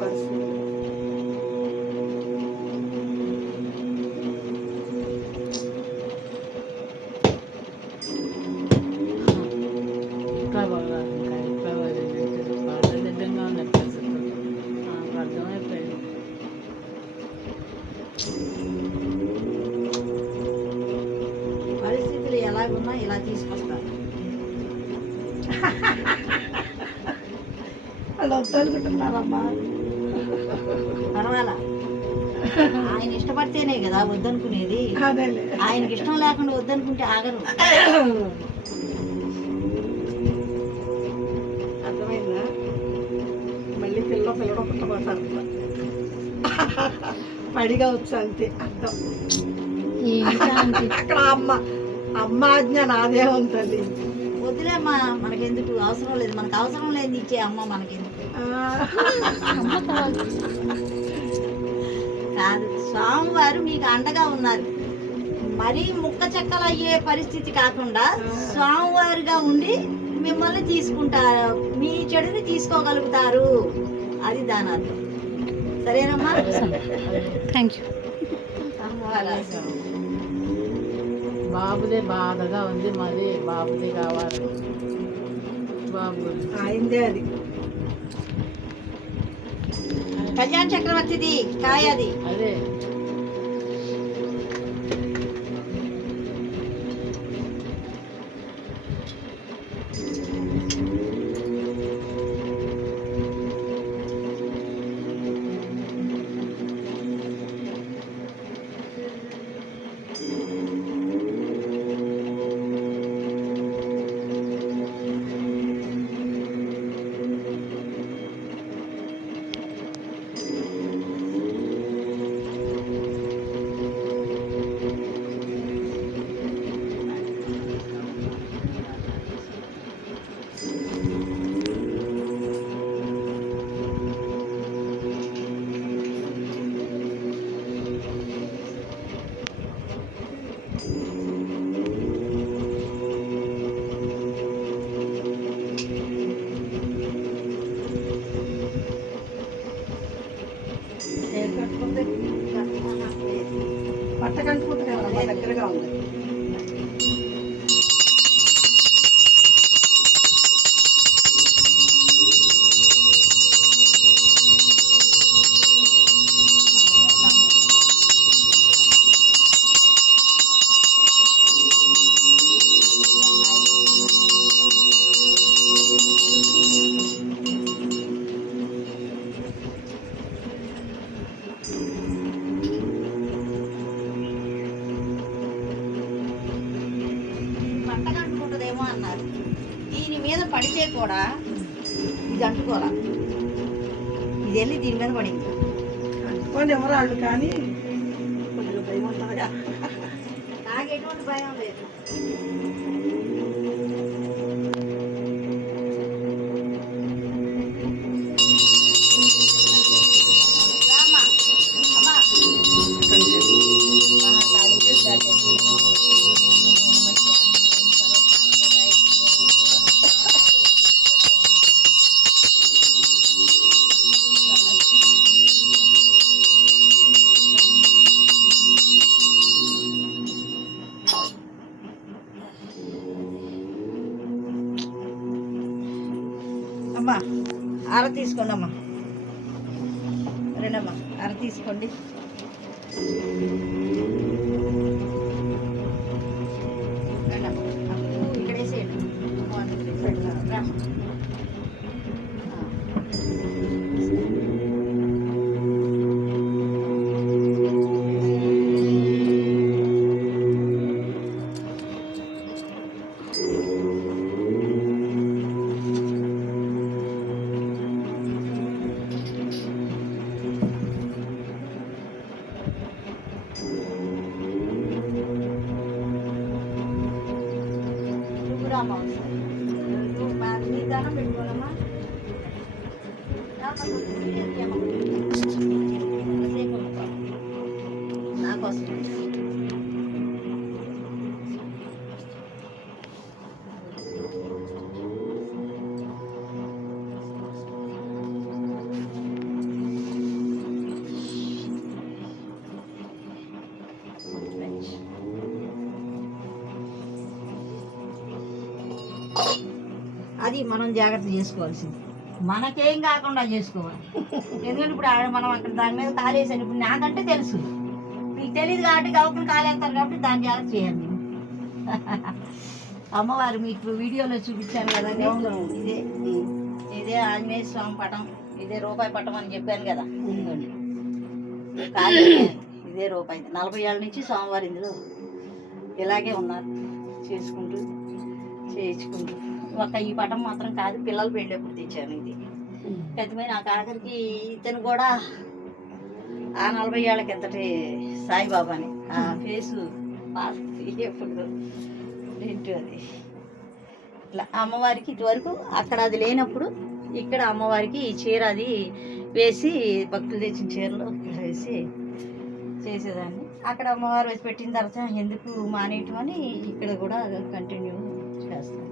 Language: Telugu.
పరిస్థితి. పరిస్థితులు ఎలాగున్నా ఇలా తీసుకొస్తారు. వాళ్ళు వద్దనుకుంటున్నారమ్మా. పర్వాలా, ఆయన ఇష్టపడితేనే కదా వద్దనుకునేది. అదేలే, ఆయనకి ఇష్టం లేకుండా వద్దనుకుంటే ఆగరు. అర్థమైందా? మళ్ళీ పిల్లడు పుట్టబోతారు. పడిగా వచ్చు అంతే అర్థం. అక్కడ అమ్మ ఆజ్ఞ నాదే ఉంటుంది. వద్దులేమ్మా, మనకెందుకు, అవసరం లేదు. మనకు అవసరం లేదు ఇచ్చే అమ్మ మనకెందుకు. కాదు, స్వామివారు మీకు అండగా ఉన్నారు. మరీ ముక్క చెక్కలు అయ్యే పరిస్థితి కాకుండా స్వామివారిగా ఉండి మిమ్మల్ని తీసుకుంటారు, మీ చెడుని తీసుకోగలుగుతారు. అది దాని అర్థం. సరేనమ్మా? Thank you. బాబుదే బాధగా ఉంది, మాది బాబుదే కావాలి. బాబు అయిందే అది. కళ్యాణ్ చక్రవర్తిది కాయ అది. అదే బట్ట కంటుకుంటే దగ్గరగా ఉంది. అన్నారు. దీని మీద పడితే కూడా ఇది అంటుకోరా, ఇది వెళ్ళి దీని మీద పడింది. అనుకోండి ఎవరు వాళ్ళు, కానీ కొద్దిగా భయం ఉంటుందిగా. నాకు ఎటువంటి భయం లేదు. అమ్మా అర తీసుకోండి అమ్మా, రేనమ్మా అర తీసుకోండి. ఇక్కడ వేసేయండి. నీ దానం పెట్టుకోవాలమ్మా. నాకోసం అది మనం జాగ్రత్త చేసుకోవాల్సింది. మనకేం కాకుండా చేసుకోవాలి. ఎందుకంటే ఇప్పుడు మనం అక్కడ దాని మీద కాలేసాను. ఇప్పుడు నాకంటే తెలుసు, మీకు తెలియదు కాబట్టి గౌకం కాలేస్తారు కాబట్టి దాన్ని జాగ్రత్త చేయాలి నేను. అమ్మవారు మీకు వీడియోలో చూపించాను కదండి. ఇదే ఆంజనేయ స్వామి పటం, ఇదే రూపాయి పటం అని చెప్పాను కదా. ఇదిగోండి. ఇదే రూపాయి. 40 ఏళ్ళ నుంచి స్వామివారు ఇందులో ఇలాగే ఉన్నారు, చేసుకుంటూ చేయించుకుంటూ. ఒక ఈ పటం మాత్రం కాదు, పిల్లలు పెళ్ళేప్పుడు తెచ్చాను ఇది. పెద్దమైన నాకు ఆఖరికి ఇతను కూడా ఆ 40 ఏళ్ళ కిందటి సాయిబాబాని ఆ ఫేసు ఎప్పుడు ఏంటో అది. ఇట్లా అమ్మవారికి ఇటువరకు అక్కడ అది లేనప్పుడు ఇక్కడ అమ్మవారికి ఈ చీర అది వేసి భక్తులు తెచ్చిన చీరలో ఇక్కడ వేసి చేసేదాన్ని. అక్కడ అమ్మవారు వేసి పెట్టిన తర్వాత ఎందుకు మానేయటం అని ఇక్కడ కూడా కంటిన్యూ చేస్తాను.